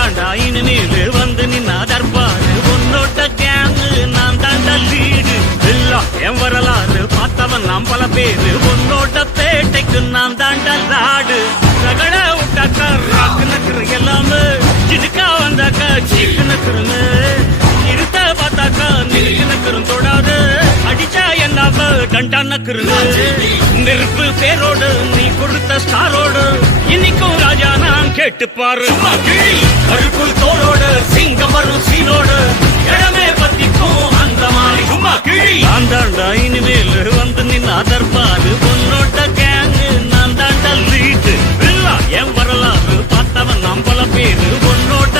தாண்டா இனிமேலு வந்து நின்னா தர்பாரு உன்னோட்ட கேங்கு நான் தாண்டா லீடு எல்லாம் என் வரலாறு பார்த்தவன் நாம் பல பேரு உன்னோட்ட பேட்டைக்கு நான் தாண்டா லாடு ரகட விட்டாக்கா ராக்கு நக்குற எல்லாமே சிடுக்கா வந்தாக்கா சீக்கு நக்குறமே இருத்த பார்த்தாக்கா நிறுக்கு நக்குறும் தொடாது அடிச்சா என்னாவ டண்டா நக்குறது நெருப்பு பேரோடு நீ கொடுத்த ஸ்டாரோடு இன்னைக்கும் ராஜா நான் கேட்டு பாரு கருப்புள் தோளோடு சிங்கம் வரும் சீனோடு இடமே பத்திக்கும் அந்த மாதிரி சும்மா கிழி நான் தாண்டா இனிமேல் வந்து நின்னா தர்பாரு உன்னோட்ட கேங்கு நான் தாண்டா லீட்டு இல்ல என் வரலாறு பார்த்தவன் நம்பல பேரு உன்னோட்ட